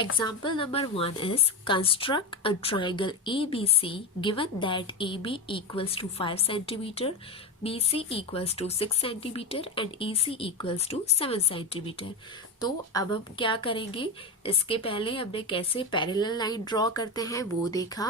Example number 1 is construct a triangle ABC given that AB equals to 5 cm, BC equals to 6 cm and EC equals to 7 cm. तो अब हम क्या करेंगे, इसके पहले हमने कैसे पैरेलल लाइन ड्रॉ करते हैं वो देखा.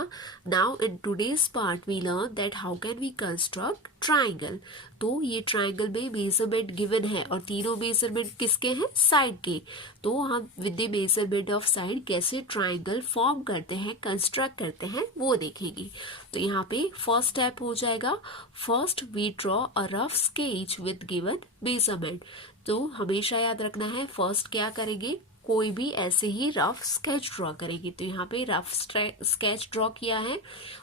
Now in today's part we learn that how can we construct triangle. तो ये ट्राइंगल में मेजरमेंट गिवन है और तीनों मेजरमेंट किसके हैं, साइड के. तो हम with the measurement of side कैसे ट्राइंगल फॉर्म करते हैं, कंस्ट्रक्ट करते हैं वो देखेंगे. तो यहाँ पे फर्स्ट स्टेप हो जाएगा, first we draw a rough sketch with given measurement. तो हमेशा याद रखना है फर्स्ट क्या करेंगे, कोई भी ऐसे ही रफ स्केच ड्रॉ करेंगे. तो यहाँ पे रफ स्केच ड्रॉ किया है,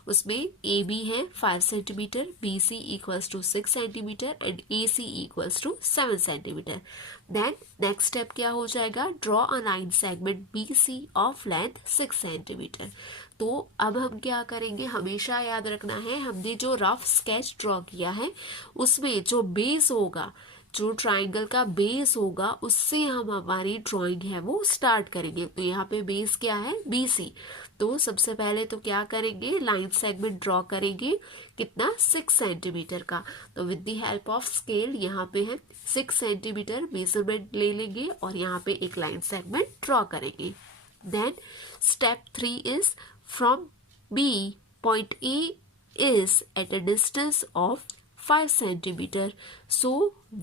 उसमें ए बी है 5 centimetre, B C equals to 6 centimetre and A C equals to 7 centimetre. Then next step क्या हो जाएगा, draw a line segment B C of length 6 centimetre. तो अब हम क्या करेंगे, हमेशा याद रखना है हमने जो रफ स्केच ड्रॉ किया है उसमें जो बेस होगा, जो ट्राइंगल का बेस होगा उससे हम हमारी ड्राइंग है वो स्टार्ट करेंगे. तो यहाँ पे बेस क्या है, BC. तो सबसे पहले तो क्या करेंगे, लाइन सेगमेंट ड्रॉ करेंगे, कितना 6 सेंटीमीटर का. तो with the help of scale यहाँ पे है 6 सेंटीमीटर मेजरमेंट ले लेंगे और यहाँ पे एक लाइन सेगमेंट ड्रॉ करेंगे. Then step 3 is from B point A is at a distance of 5 centimeter. So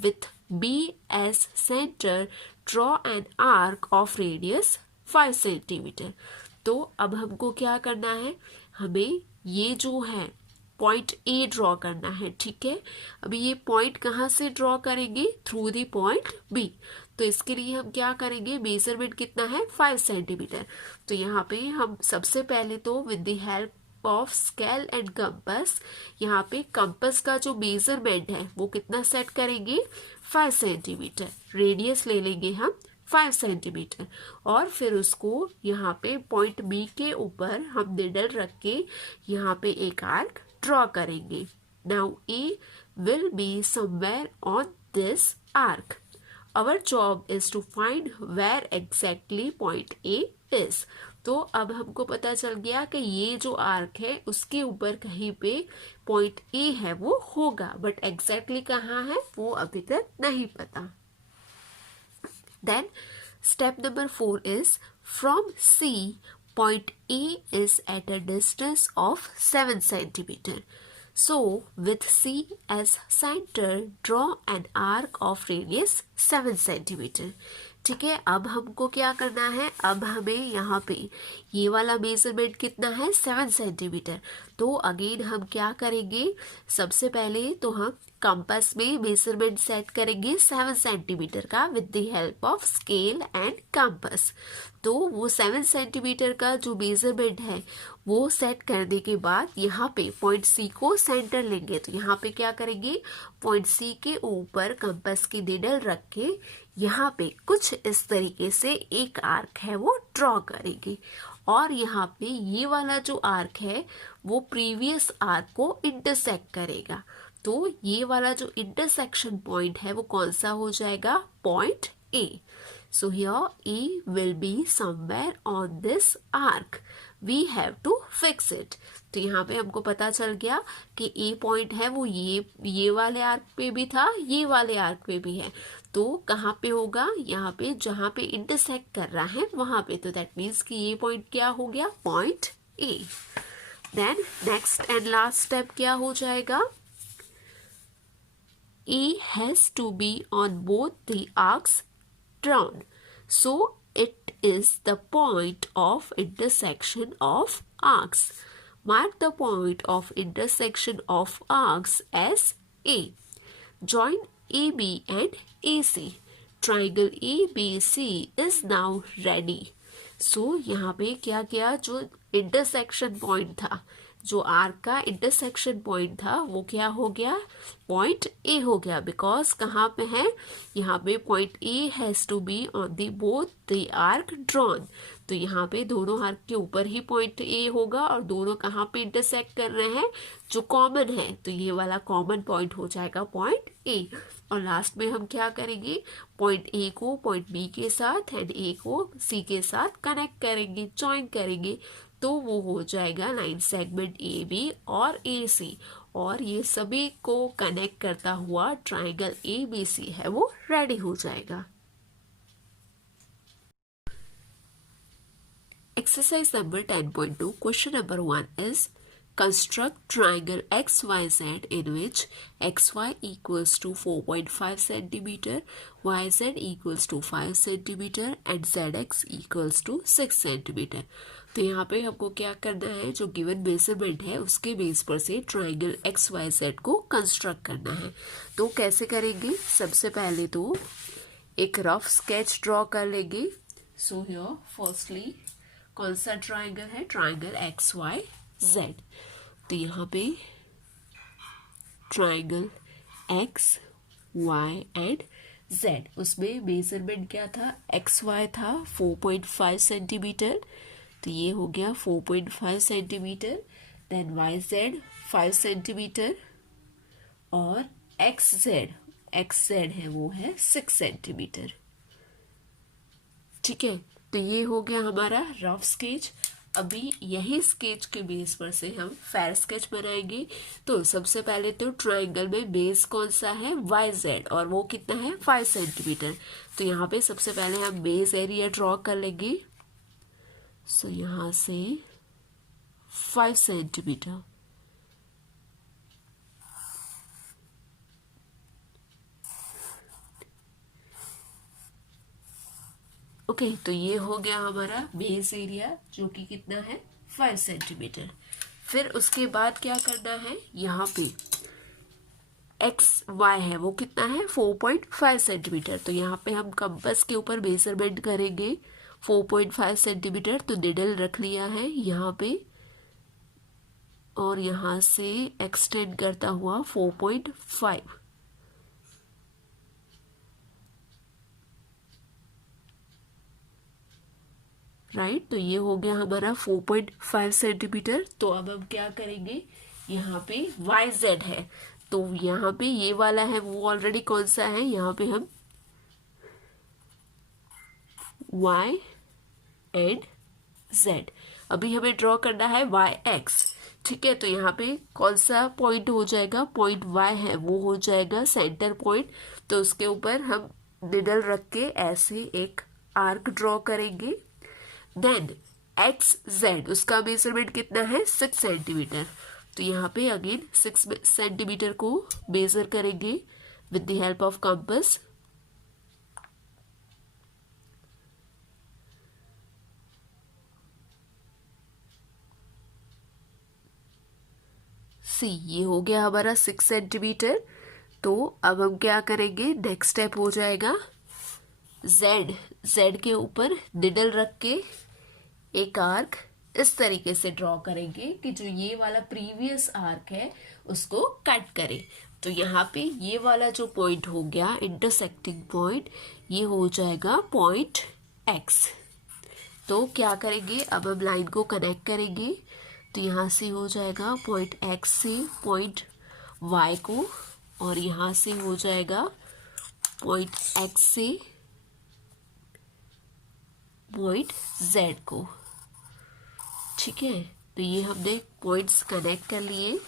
with B as center, draw an arc of radius 5 centimeter. तो अब हमको क्या करना है, हमें ये जो है पॉइंट A ड्रॉ करना है. ठीक है, अभी ये पॉइंट कहाँ से ड्रॉ करेंगे, थ्रू द पॉइंट B. तो इसके लिए हम क्या करेंगे, मेजरमेंट कितना है 5 सेंटीमीटर. तो यहाँ पे हम सबसे पहले तो with the help of scale and compass, यहाँ पे कंपस का जो मेजरमेंट है वो कितना सेट करेंगे, 5 सेंटीमीटर. रेडियस ले लेंगे हम 5 सेंटीमीटर और फिर उसको यहाँ पे पॉइंट बी के ऊपर हम निडल रख के यहाँ पे एक आर्क ड्रॉ करेंगे. Now A will be somewhere on this arc. Our job is to find where exactly point A is. तो अब हमको पता चल गया कि ये जो आर्क है उसके ऊपर कहीं पे पॉइंट A है वो होगा, बट एग्जैक्टली कहाँ है वो अभी तक नहीं पता. Then step number 4 is from C point A is at a distance of 7 centimeter. So with C as center, draw an arc of radius 7 centimeter. ठीक है, अब हमको क्या करना है, अब हमें यहाँ पे ये वाला मेजरमेंट कितना है 7 सेंटीमीटर. तो अगेन हम क्या करेंगे, सबसे पहले तो हम कंपास में मेजरमेंट सेट करेंगे 7 सेंटीमीटर का with the help of scale and compass. तो वो 7 सेंटीमीटर का जो मेजरमेंट है वो सेट करने के बाद यहाँ पे पॉइंट C को सेंटर लेंगे. तो यहाँ पे क्या करेंगे, पॉइंट C के ऊपर कंपास की निडल रख के यहाँ पे कुछ इस तरीके से एक आर्क है वो ड्रॉ करेंगे और यहाँ पे ये वाला जो आर्क है वो प्रीवियस आर्क को इंटरसेक्ट करेगा. तो ये वाला जो इंटरसेक्शन पॉइंट है वो कौन सा हो जाएगा, point A. So here A will be somewhere on this arc. We have to fix it. तो यहाँ पे हमको पता चल गया कि A पॉइंट है वो ये वाले आर्क पे भी था, ये वाले आर्क पे भी है. तो कहाँ पे होगा, यहाँ पे जहाँ पे इंटरसेक्ट कर रहा है वहाँ पे. तो दैट मीन्स कि ये पॉइंट क्या हो गया, point A. Then next and last step क्या हो जाएगा, A has to be on both the arcs drawn. So it is the point of intersection of arcs. Mark the point of intersection of arcs as A. Join AB and AC. Triangle ABC is now ready. So यहाँ पे क्या किया, जो intersection point था, जो arc का intersection point था वो क्या हो गया, पॉइंट A हो गया. बिकॉज कहाँ पे है, यहाँ पे point A has to be on the both the arc drawn. तो यहाँ पे दोनों आर्क के ऊपर ही पॉइंट A होगा और दोनों कहाँ पे इंटरसेक्ट कर रहे हैं, जो कॉमन है. तो ये वाला कॉमन पॉइंट हो जाएगा पॉइंट A. और लास्ट में हम क्या करेंगे, पॉइंट ए को पॉइंट बी के साथ एंड ए को सी के साथ कनेक्ट करेंगे, ज्वाइन करेंगे, तो वो हो जाएगा लाइन सेगमेंट ए बी और ए सी, और ये सभी को कनेक्ट करता हुआ ट्राइंगल ए बी सी है वो रेडी हो जाएगा। Exercise number 10.2, question number 1 is construct triangle XYZ in which XY equals to 4.5 centimeter, YZ equals to 5 centimeter and ZX equals to 6 centimeter। तो यहाँ पे हमको क्या करना है, जो गिवन मेजरमेंट है उसके बेस पर से ट्राइंगल XYZ को कंस्ट्रक्ट करना है। तो कैसे करेंगे, सबसे पहले तो एक रफ स्केच ड्रॉ कर लेंगे। सो हियर फर्स्टली कौन सा ट्राइंगल है, ट्राइंगल एक्स वाई जेड। तो यहाँ पे triangle X Y and Z, उसमें मेजरमेंट क्या था, एक्स वाई था 4.5 सेंटीमीटर, तो ये हो गया 4.5 centimetre. Then Y Z 5 centimetre और एक्स जेड है वो है 6 सेंटीमीटर। ठीक है, तो ये हो गया हमारा रफ स्केच। अभी यही स्केच के बेस पर से हम फेयर स्केच बनाएंगे। तो सबसे पहले तो ट्राइंगल में बेस कौन सा है, वाई जेड, और वो कितना है 5 सेंटीमीटर। तो यहाँ पे सबसे पहले हम बेस एरिया ड्रॉ कर लेंगे। सो यहाँ से 5 सेंटीमीटर, ओके तो ये हो गया हमारा बेस एरिया जो कि कितना है 5 सेंटीमीटर। फिर उसके बाद क्या करना है, यहाँ पे एक्स वाई है वो कितना है 4.5 सेंटीमीटर। तो यहाँ पे हम कंपास के ऊपर मेजरमेंट करेंगे 4.5 सेंटीमीटर। तो निडल रख लिया है यहाँ पे और यहाँ से एक्सटेंड करता हुआ 4.5, राइट। तो ये हो गया हमारा 4.5 सेंटीमीटर। तो अब हम क्या करेंगे, यहाँ पे वाई जेड है, तो यहाँ पे ये वाला है वो ऑलरेडी कौन सा है, यहाँ पे हम वाई एंड जेड। अभी हमें ड्रॉ करना है वाई एक्स, ठीक है। तो यहाँ पे कौन सा पॉइंट हो जाएगा, पॉइंट वाई है वो हो जाएगा सेंटर पॉइंट। तो उसके ऊपर हम निडल रख के ऐसे एक आर्क ड्रॉ करेंगे। देन एक्स जेड, उसका मेजरमेंट कितना है 6 सेंटीमीटर। तो यहाँ पे अगेन 6 सेंटीमीटर को मेजर करेंगे with the help of compass. See, ये हो गया हमारा 6 सेंटीमीटर। तो अब हम क्या करेंगे, नेक्स्ट स्टेप हो जाएगा जेड के ऊपर निडल रख के एक आर्क इस तरीके से ड्रॉ करेंगे कि जो ये वाला प्रीवियस आर्क है उसको कट करें। तो यहाँ पे ये वाला जो पॉइंट हो गया इंटरसेक्टिंग पॉइंट, ये हो जाएगा पॉइंट एक्स। तो क्या करेंगे, अब हम लाइन को कनेक्ट करेंगे। तो यहाँ से हो जाएगा पॉइंट एक्स से पॉइंट वाई को, और यहाँ से हो जाएगा पॉइंट एक्स से पॉइंट जेड को, ठीक है। तो ये हमने पॉइंट्स कनेक्ट कर लिए।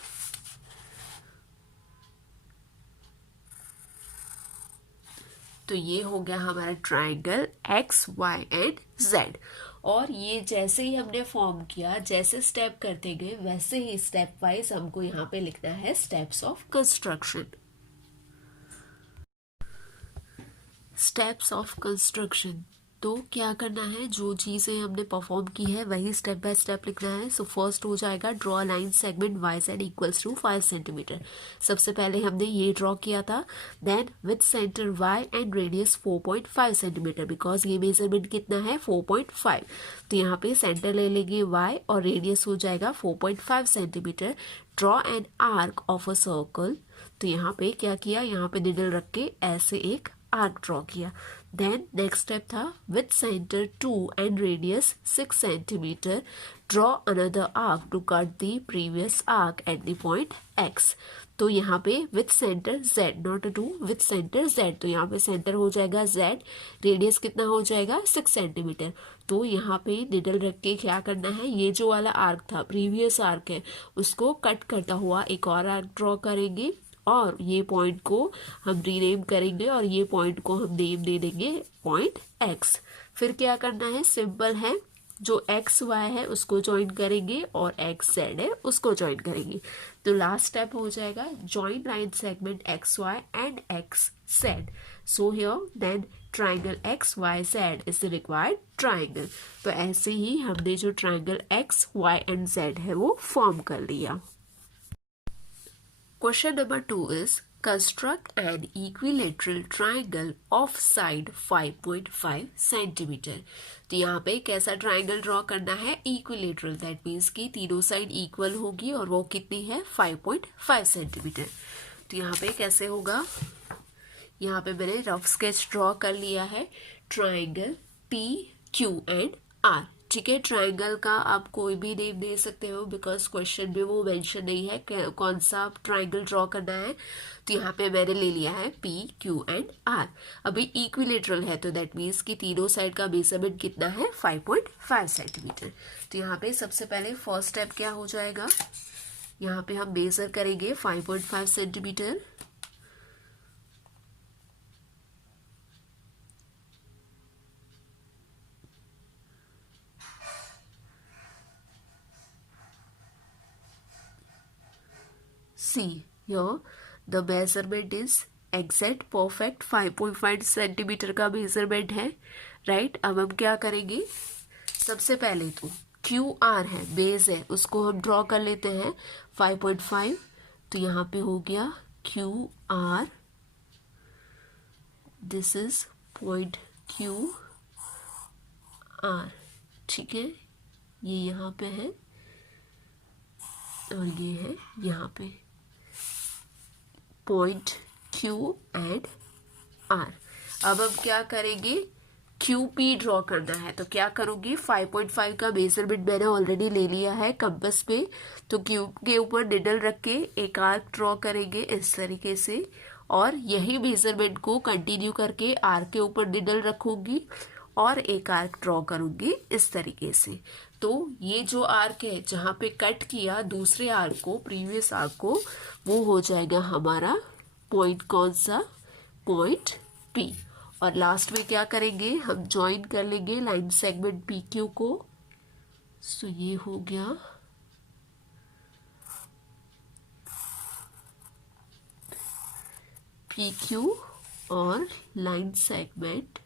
तो ये हो गया हमारा triangle X Y and Z. और ये जैसे ही हमने फॉर्म किया, जैसे स्टेप करते गए वैसे ही स्टेप वाइज हमको यहाँ पे लिखना है steps of construction. Steps of construction, तो क्या करना है, जो चीज़ें हमने परफॉर्म की है वही स्टेप बाय स्टेप लिखना है। सो फर्स्ट हो जाएगा draw line segment Y Z equals to 5 centimetre. सबसे पहले हमने ये ड्रॉ किया था। Then with centre Y and radius 4.5 centimetre, because ये मेजरमेंट कितना है 4.5। तो यहाँ पे सेंटर ले लेंगे वाई और रेडियस हो जाएगा 4.5 centimetre. Draw an arc of a circle, तो यहाँ पे क्या किया, यहाँ पे निडल रख के ऐसे एक आर्क ड्रॉ किया। देन नेक्स्ट स्टेप था with centre 2 and radius 6 centimetre, draw another arc to cut the previous arc at the point X. तो यहाँ पे with centre z, not two, with centre z, तो यहाँ पे सेंटर हो जाएगा z, रेडियस कितना हो जाएगा 6 सेंटीमीटर। तो यहाँ पे निडल रख के क्या करना है, ये जो वाला आर्क था प्रीवियस आर्क है उसको कट करता हुआ एक और आर्क ड्रॉ करेंगे और ये पॉइंट को हम रीनेम करेंगे और ये पॉइंट को हम नेम दे देंगे पॉइंट x। फिर क्या करना है, सिंपल है, जो एक्स वाई है उसको ज्वाइन करेंगे और एक्स जेड है उसको ज्वाइन करेंगे। तो लास्ट स्टेप हो जाएगा join line segment X Y and X Z. So here then triangle X Y Z is the required triangle. तो ऐसे ही हमने जो triangle X Y and Z है वो फॉर्म कर लिया। Question number 2 is construct an equilateral triangle of side 5.5 centimetre. तो यहाँ पे कैसा ट्राइंगल ड्रॉ करना है, इक्विलेटरल, दैट मीन्स कि तीनों साइड इक्वल होगी और वो कितनी है 5.5 सेंटीमीटर। तो यहाँ पे कैसे होगा, यहाँ पे मैंने रफ स्केच ड्रॉ कर लिया है triangle P Q and R. ठीक है, ट्राइंगल का आप कोई भी नेम दे सकते हो बिकॉज क्वेश्चन में वो मेंशन नहीं है कौन सा ट्राइंगल ड्रॉ करना है। तो यहाँ पे मैंने ले लिया है पी क्यू एंड आर। अभी इक्विलेटरल है तो दैट मीन्स कि तीनों साइड का मेजरमेंट कितना है 5.5 सेंटीमीटर। तो यहाँ पे सबसे पहले फर्स्ट स्टेप क्या हो जाएगा, यहाँ पे हम मेजर करेंगे 5.5 centimetre. See here the measurement is exact perfect 5.5 centimetre का मेजरमेंट है, राइट। अब हम क्या करेंगे, सबसे पहले तो क्यू आर है, बेस है, उसको हम ड्रॉ कर लेते हैं 5.5। तो यहाँ पे हो गया Q R, this is point Q R. ठीक है, ये यहाँ पे है और ये है यहाँ पे पॉइंट क्यू एंड आर। अब हम क्या करेंगे, क्यू पी ड्रॉ करना है। तो क्या करूंगी, 5.5 का मेजरमेंट मैंने ऑलरेडी ले लिया है कंपास पे। तो क्यूब के ऊपर निडल रख के एक आर्क ड्रॉ करेंगे इस तरीके से और यही मेजरमेंट को कंटिन्यू करके आर्क के ऊपर निडल रखूंगी और एक आर्क ड्रॉ करूंगी इस तरीके से। तो ये जो आर्क है जहाँ पे कट किया दूसरे आर्क को, प्रीवियस आर्क को, वो हो जाएगा हमारा पॉइंट, कौन सा, पॉइंट पी। और लास्ट में क्या करेंगे, हम ज्वाइन कर लेंगे लाइन सेगमेंट पी क्यू को। सो ये हो गया पी क्यू और लाइन सेगमेंट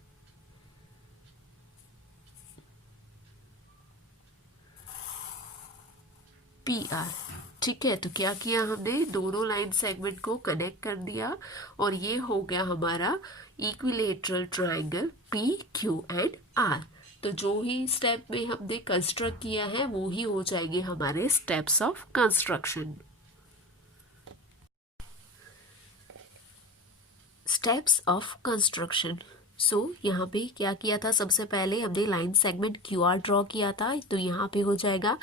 पी आर। ठीक है, तो क्या किया हमने, दोनों लाइन सेगमेंट को कनेक्ट कर दिया और ये हो गया हमारा equilateral triangle P Q and R. तो जो ही स्टेप में हमने कंस्ट्रक्ट किया है वो ही हो जाएंगे हमारे steps of construction. Steps of construction. So यहाँ पे क्या किया था, सबसे पहले हमने line segment Q R draw किया था। तो यहाँ पे हो जाएगा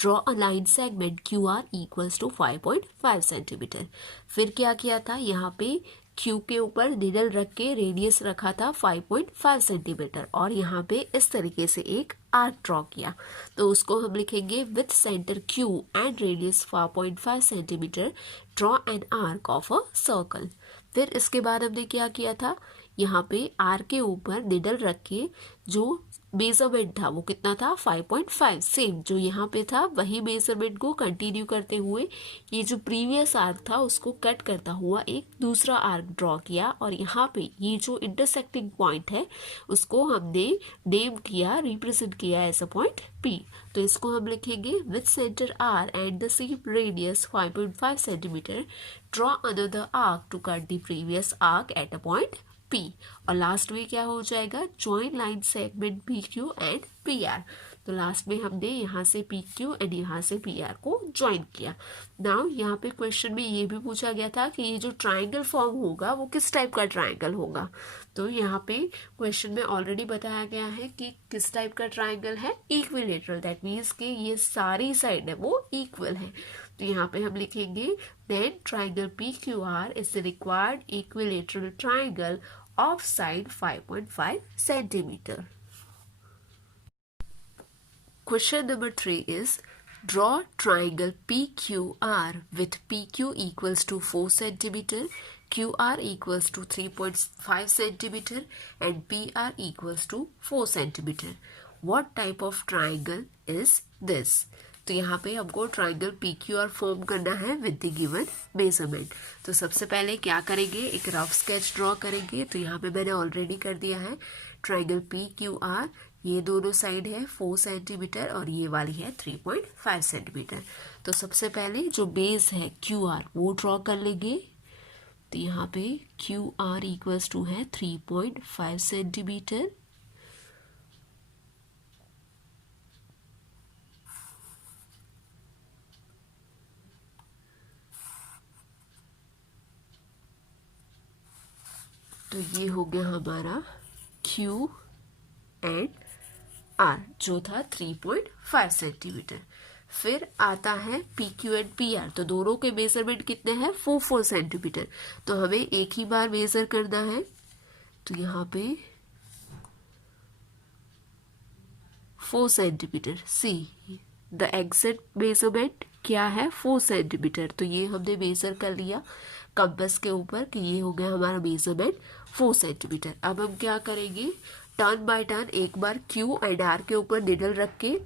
draw a line segment Q R equals to 5.5 centimetre. फिर क्या किया था, यहाँ पे क्यू के ऊपर निडल रख के रेडियस रखा था 5.5 सेंटीमीटर और यहाँ पे इस तरीके से एक आर्क ड्रॉ किया। तो उसको हम लिखेंगे with centre Q and radius 5.5 centimetre, draw an arc of a circle. फिर इसके बाद हमने क्या किया था, यहाँ पे आर के ऊपर निडल रख के जो मेजरमेंट था वो कितना था 5.5, सेम जो यहाँ पे था वही मेजरमेंट को कंटिन्यू करते हुए ये जो प्रीवियस आर्क था उसको कट करता हुआ एक दूसरा आर्क ड्रॉ किया और यहाँ पे ये जो इंटरसेक्टिंग पॉइंट है उसको हमने नेम किया, रिप्रेजेंट किया एज अ पॉइंट पी। तो इसको हम लिखेंगे with centre R and the same radius 5.5 centimetre, draw another arc to cut the previous arc at a point P. और लास्ट में क्या हो जाएगा, join line segment P Q and P R. तो लास्ट में हमने यहाँ से पी क्यू एंड यहाँ से पी आर को ज्वाइन किया। नाउ यहाँ पे क्वेश्चन में ये भी पूछा गया था कि ये जो ट्राइंगल फॉर्म होगा वो किस टाइप का ट्राइंगल होगा। तो यहाँ पे क्वेश्चन में ऑलरेडी बताया गया है कि किस टाइप का ट्राइंगल है, इक्विलेटरल, दैट मीन्स कि ये सारी साइड है वो इक्वल है। तो यहाँ पे हम लिखेंगे then triangle P Q R is the required equilateral triangle of side 5.5 centimeter. Question number 3 is draw triangle PQR with PQ equals to 4 centimeter, QR equals to 3.5 centimeter and PR equals to 4 centimeter. What type of triangle is this? तो यहाँ पे हमको triangle P Q are form करना है with the given measurement. तो सबसे पहले क्या करेंगे, एक रफ स्केच ड्रॉ करेंगे। तो यहाँ पे मैंने ऑलरेडी कर दिया है ट्राइंगल पी क्यू आर। ये दोनों साइड है 4 सेंटीमीटर और ये वाली है 3.5 सेंटीमीटर। तो सबसे पहले जो बेस है क्यू आर वो ड्रॉ कर लेंगे। तो यहाँ पे क्यू आर इक्वल्स टू है 3.5 सेंटीमीटर। तो ये हो गया हमारा Q एंड R जो था 3.5 सेंटीमीटर। फिर आता है PQ एंड PR। तो दोनों के मेजरमेंट कितने हैं, 4 सेंटीमीटर। तो हमें एक ही बार मेजर करना है। तो यहाँ पे 4 centimetre. See the exact measurement क्या है, 4 सेंटीमीटर। तो ये हमने मेजर कर लिया कंपास के ऊपर कि ये हो गया हमारा मेजरमेंट 4 सेंटीमीटर। अब हम क्या करेंगे, टर्न बाय टर्न एक बार Q एंड R के ऊपर निडल रख के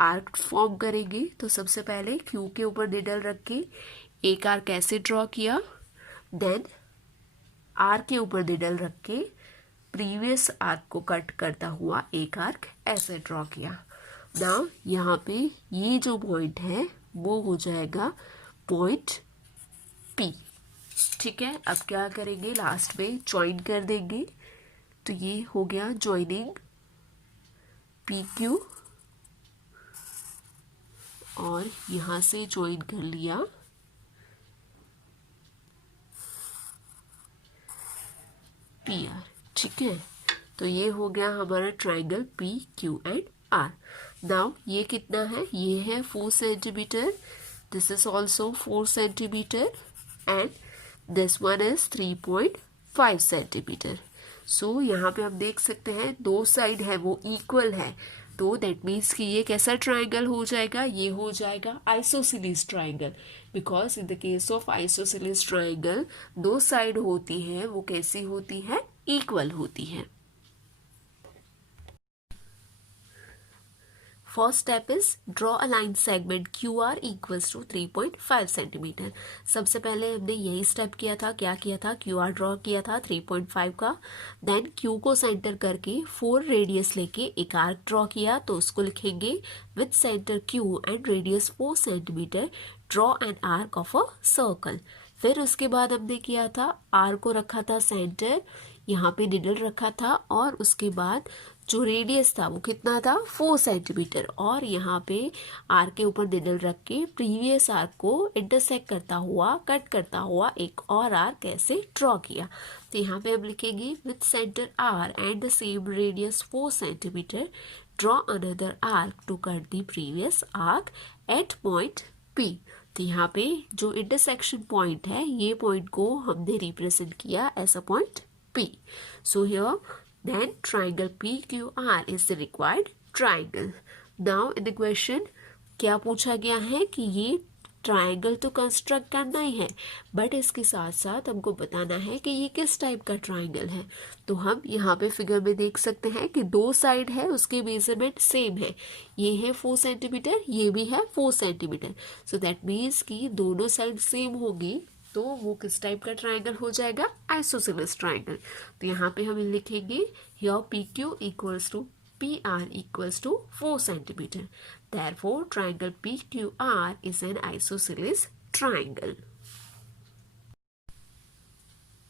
आर्क फॉर्म करेंगे। तो सबसे पहले Q के ऊपर निडल रख के एक आर्क ऐसे ड्रॉ किया, देन R के ऊपर निडल रख के प्रीवियस आर्क को कट करता हुआ एक आर्क ऐसे ड्रॉ किया। नाउ यहाँ पे ये जो पॉइंट है वो हो जाएगा पॉइंट P। ठीक है, अब क्या करेंगे, लास्ट में ज्वाइन कर देंगे। तो ये हो गया ज्वाइनिंग PQ और यहां से ज्वाइन कर लिया PR। ठीक है, तो ये हो गया हमारा triangle PQ and R। Now ये कितना है, ये है 4 centimetre, this is also 4 centimetre and this one is 3.5 centimetre. So यहाँ पे हम देख सकते हैं दो साइड है वो इक्वल है। तो दैट मीन्स कि ये कैसा ट्राइंगल हो जाएगा, ये हो जाएगा isosceles triangle. Because in the case of isosceles triangle दो साइड होती है वो कैसी होती है, इक्वल होती है। First step is draw a line segment QR equals to 3.5 centimetre. सबसे पहले हमने यही स्टेप किया था, क्या किया था, QR ड्रॉ किया था 3.5 का। देन Q को सेंटर करके 4 रेडियस लेके एक आर्क ड्रॉ किया। तो उसको लिखेंगे with centre Q and radius 4 centimetre draw an arc of a circle. फिर उसके बाद हमने किया था R को रखा था सेंटर, यहाँ पे निडल रखा था और उसके बाद जो रेडियस था वो कितना था, 4 सेंटीमीटर और यहाँ पे आर के ऊपर निडल रख के प्रीवियस आर्क को इंटरसेक्ट करता हुआ, कट करता हुआ एक और आर्क ऐसे ड्रॉ किया। तो यहाँ पे हम लिखेंगे with centre R and the same radius 4 centimetre draw another arc to cut the previous arc at point P. तो यहाँ पे जो इंटरसेक्शन पॉइंट है ये पॉइंट को हमने रिप्रेजेंट किया as a point P. So here then triangle PQR is the required triangle. Now in the question क्या पूछा गया है कि ये ट्राइंगल तो कंस्ट्रक्ट करना ही है बट इसके साथ साथ हमको बताना है कि ये किस टाइप का ट्राइंगल है। तो हम यहाँ पे फिगर में देख सकते हैं कि दो साइड है उसके मेजरमेंट सेम है, ये है 4 सेंटीमीटर, ये भी है 4 सेंटीमीटर। सो दैट मीन्स कि दोनों साइड सेम होगी तो वो किस टाइप का ट्राइंगल हो जाएगा, आइसोसेलेस ट्राइंगल। तो यहाँ पे हम लिखेंगे here PQ equals to PR equals to 4 centimetre. Therefore, triangle PQR is an isosceles triangle.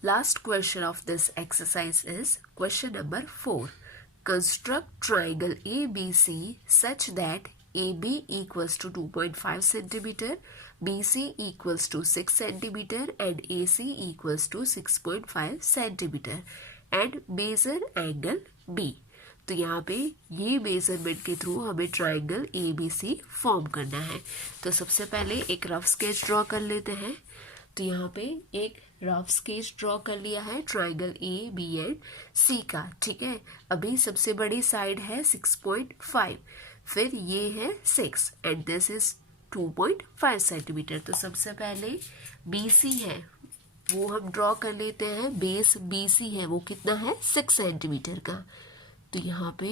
Last question of this exercise is question number 4. Construct triangle ABC such that AB equals to 2.5 centimeter, BC equals to 6 centimeter and AC equals to 6.5 centimeter and measure angle B. तो यहाँ पे ये measurement के through हमें triangle ABC form करना है। तो सबसे पहले एक रफ स्केच ड्रॉ कर लेते हैं। तो यहाँ पे एक रफ स्केच ड्रॉ कर लिया है ट्राइंगल AB एंड C का, ठीक है। अभी सबसे बड़ी साइड है 6.5, फिर ये है 6 एंड दिस इज 2.5 सेंटीमीटर। तो सबसे पहले BC है वो हम ड्रॉ कर लेते हैं। बेस BC है वो कितना है 6 सेंटीमीटर का। तो यहाँ पे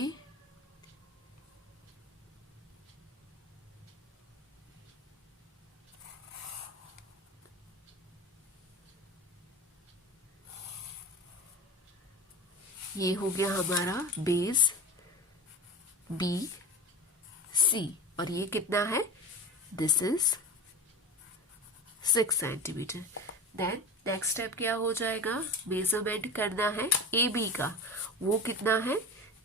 ये हो गया हमारा बेस BC और ये कितना है, this is 6 centimetre. Then next step क्या हो जाएगा, मेजरमेंट करना है AB का, वो कितना है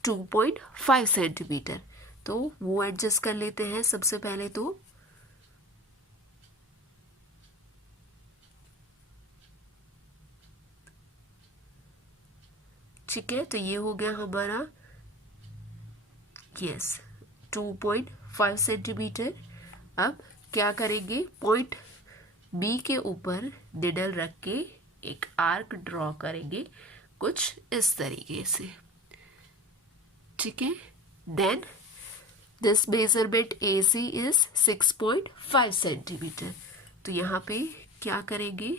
2.5 सेंटीमीटर। तो वो एडजस्ट कर लेते हैं सबसे पहले। तो ठीक है, तो ये हो गया हमारा यस 2.5 सेंटीमीटर। अब क्या करेंगे, पॉइंट B के ऊपर निडल रख के एक आर्क ड्रॉ करेंगे कुछ इस तरीके से, ठीक है। Then this measurement AC is 6.5 centimetre. तो यहाँ पे क्या करेंगे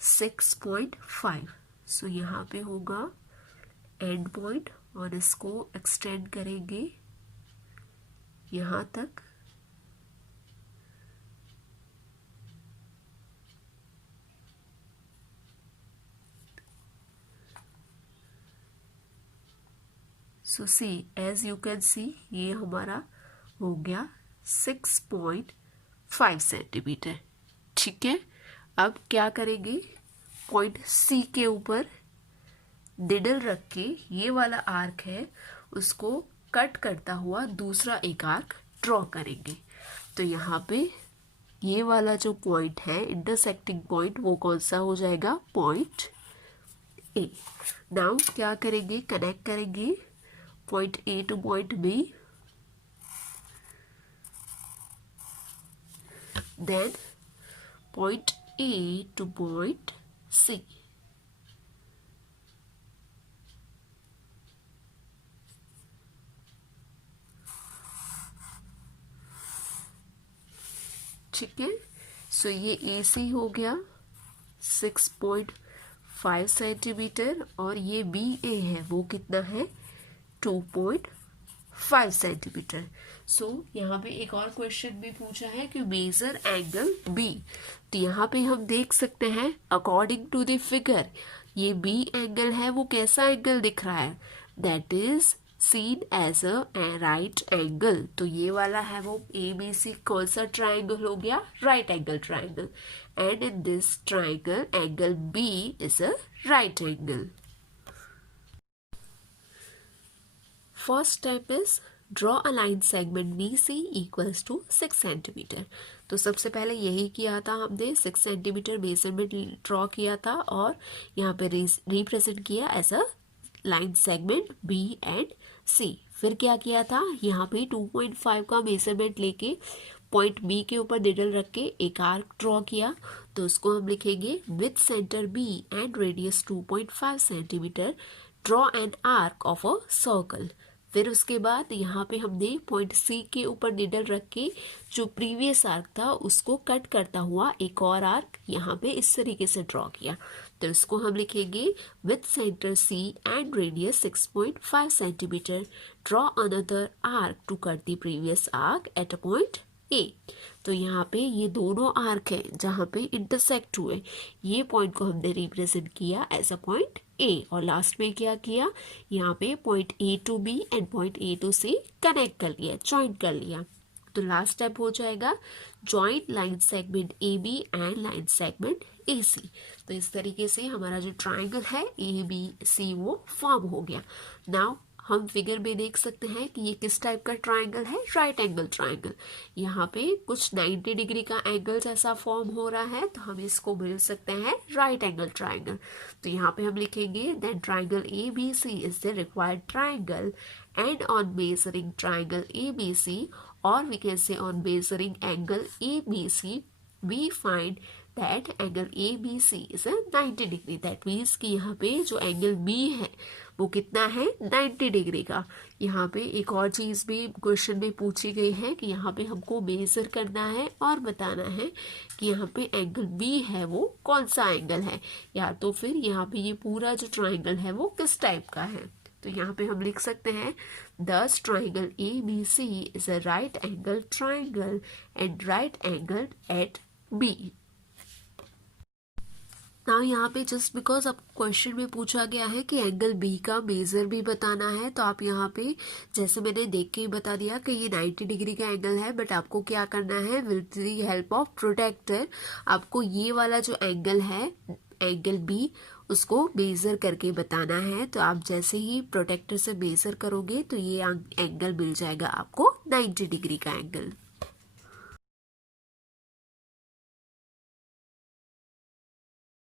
6.5, सो यहाँ पे होगा एंड पॉइंट और इसको एक्सटेंड करेंगे यहाँ तक। सो सी एज यू कैन सी ये हमारा हो गया 6.5 सेंटीमीटर, ठीक है। अब क्या करेंगे, पॉइंट C के ऊपर निडल रख के ये वाला आर्क है उसको कट करता हुआ दूसरा एक आर्क ड्रॉ करेंगे। तो यहाँ पे ये वाला जो पॉइंट है इंटरसेक्टिंग पॉइंट वो कौन सा हो जाएगा, पॉइंट A। नाउ क्या करेंगे, कनेक्ट करेंगे point A to point B, then point A to point C। ठीक है, सो ये AC हो गया 6.5 सेंटीमीटर और ये BA है वो कितना है 2.5 सेंटीमीटर। सो यहाँ पे एक और क्वेश्चन भी पूछा है कि मेजर एंगल B। तो यहाँ पे हम देख सकते हैं अकॉर्डिंग टू द फिगर ये B एंगल है वो कैसा एंगल दिख रहा है, that is seen as a right angle. तो ये वाला है वो ABC कौन सा ट्राइंगल हो गया, right angle triangle, and in this triangle angle B is a right angle. First step is draw a line segment BC equals to 6 centimetre. तो सबसे पहले यही किया था हमने, 6 सेंटीमीटर मेजरमेंट ड्रॉ किया था और यहाँ पे रिप्रेजेंट किया as a line segment B and C। फिर क्या किया था, यहाँ पे 2.5 का मेजरमेंट लेके पॉइंट B के ऊपर निडल रख के एक आर्क ड्रॉ किया। तो उसको हम लिखेंगे with centre B and radius 2.5 centimetre draw an arc of a circle. फिर उसके बाद यहाँ पे हमने पॉइंट C के ऊपर निडल रख के जो प्रीवियस आर्क था उसको कट करता हुआ एक और आर्क यहाँ पे इस तरीके से ड्रॉ किया। तो इसको हम लिखेंगे with centre C and radius 6.5 centimetre draw another arc to cut the previous arc at a point A। तो यहाँ पे ये दोनों आर्क है जहाँ पे इंटरसेक्ट हुए, ये पॉइंट को हमने रिप्रेजेंट किया एज अ पॉइंट A और लास्ट में क्या किया, यहाँ पे point A to B and point A to C connect कर लिया, ज्वाइंट कर लिया। तो लास्ट स्टेप हो जाएगा joint line segment AB and line segment AC। तो इस तरीके से हमारा जो ट्राइंगल है ABC वो फॉर्म हो गया। नाउ हम फिगर में देख सकते हैं कि ये किस टाइप का ट्राइंगल है, राइट एंगल ट्राइंगल। यहाँ पे कुछ 90 डिग्री का एंगल जैसा फॉर्म हो रहा है, तो हम इसको बोल सकते हैं राइट एंगल ट्राइंगल। तो यहाँ पे हम लिखेंगे that triangle ABC is the required triangle, and on measuring triangle ABC, और we can say on measuring angle ABC, we find that angle ABC is 90 degree. That means कि यहाँ पे जो एंगल B है वो कितना है, 90 डिग्री का। यहाँ पे एक और चीज़ भी क्वेश्चन में पूछी गई है कि यहाँ पे हमको मेजर करना है और बताना है कि यहाँ पे एंगल B है वो कौन सा एंगल है, या तो फिर यहाँ पे ये पूरा जो ट्राइंगल है वो किस टाइप का है। तो यहाँ पे हम लिख सकते हैं this triangle ABC is a right angle triangle and right angle at B। ना यहाँ पे जस्ट बिकॉज अब क्वेश्चन में पूछा गया है कि एंगल B का मेजर भी बताना है, तो आप यहाँ पे जैसे मैंने देख के ही बता दिया कि ये 90 डिग्री का एंगल है, बट आपको क्या करना है, with the help of protractor आपको ये वाला जो एंगल है एंगल B उसको मेजर करके बताना है। तो आप जैसे ही प्रोटेक्टर से मेजर करोगे तो ये एंगल मिल जाएगा आपको 90 डिग्री का एंगल।